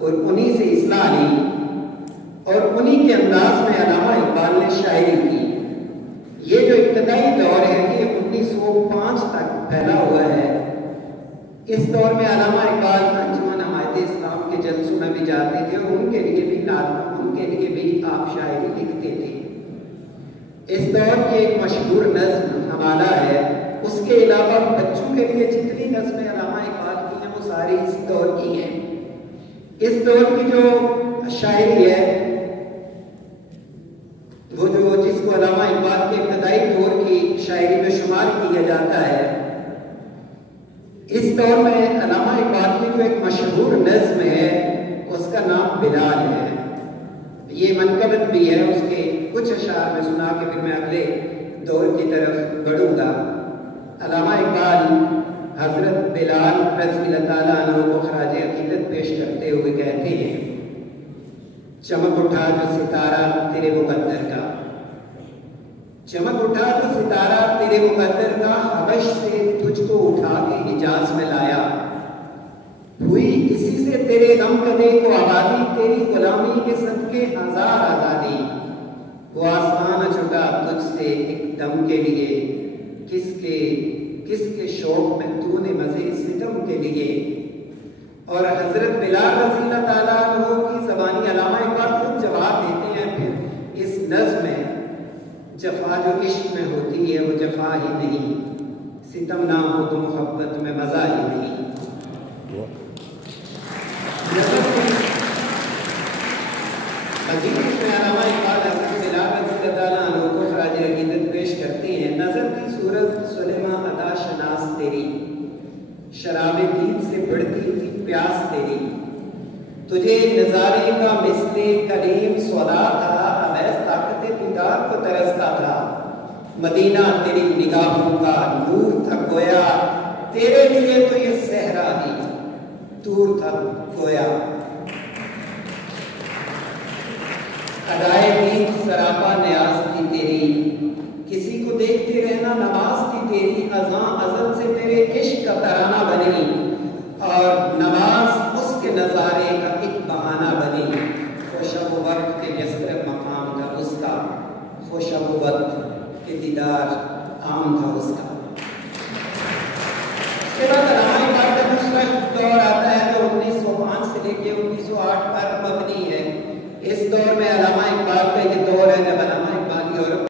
اور انہی سے اصلاح لی اور انہی کے انداز میں علامہ اقبال نے شاعری کی۔ یہ جو ابتدائی دور ہے یہ 1905 تک پھیلا ہوا ہے۔ اس دور میں علامہ اقبال انجمن حمایت اسلام کے جلسوں میں بھی جاتے تھے اور ان کے لیے بھی ان کے لیے بھی آپ شاعری لکھتے تھے۔ اس دور کی ایک مشہور نظم حوالہ ہے، اس کے علاوہ بچوں کے لیے جتنی نظمیں علامہ اقبال کی ہیں وہ ساری اس دور کی ہیں۔ اس دور کی جو شاعری ہے وہ جس کو علامہ اقبال کے ابتدائی دور کی شاعری میں شمار کیا جاتا ہے، اس دور میں علامہ اقبال کی جو ایک مشہور نظم ہے اس کا نام بلال ہے۔ یہ منقبت بھی ہے، اس کے کچھ اشعار میں سنا کے پھر میں اگلے دور کی طرف بڑھوں گا۔ علامہ اقبال حضرت بلال رضی اللہ تعالیٰ عنہ کو خراج عقیدت پیش کرتے ہوئے کہتے ہیں، چمک اٹھا جو ستارہ تیرے مقدر کا، چمک اٹھا جو ستارہ تیرے مقدر کا، حبش سے تجھ کو اٹھا کے حجاز میں لایا، ہوئی اسی سے تیرے غم کدے کو آبادی، تیری غلامی کے صدقے ہزار آزادی، وہ آسمان چھٹا تجھ سے ایک دم کے لیے، کس کے شوق میں تو نے مزے ستم کے لیے۔ اور حضرت بلال رضی اللہ تعالیٰ عنہ کی زبانی علامہ اقبال خود جواب دیتے ہیں پھر اس نظم میں، جفا جو عشق میں ہوتی ہے وہ جفا ہی نہیں، ستم نہ ہو تو محبت میں مزہ ہی نہیں۔ عجیب اس میں علامہ اقبال حضرت بلال رضی اللہ تعالیٰ عنہ کو خراج عقیدت پیش کرتے ہیں۔ نظر کی صورت سلیمہ ادا شناس تیری، شراب دید سے بڑھتی تھی پیاس تیری، تجھے نظارے کا مثل کلیم سودا تھا، اویس طاقت دیدار کو ترستا تھا، مدینہ تیری نگاہوں کا نور تھا گویا، تیرے لیے تو یہ صحرا ہی دور تھا گویا۔ ادائے دید سراپا نیاز تھی تیری، کسی کو دیکھتے رہنا نماز تھی تیری، ازاں ازل سے تیرے عشق کا ترانہ بنی، اور نماز اس کے نظارے کا ایک بہانہ بنی، خوش و وقت کے یسر مقام کا اس کا، خوش و وقت کے دیدار عام تھا اس کا۔ اس کے بعد علامہ اقبال کا دوسرا دور آتا ہے جو 1905 سے لے کے 1908 پر مبنی ہے۔ اس دور میں علامہ اقبال کا یہ دور ہے جب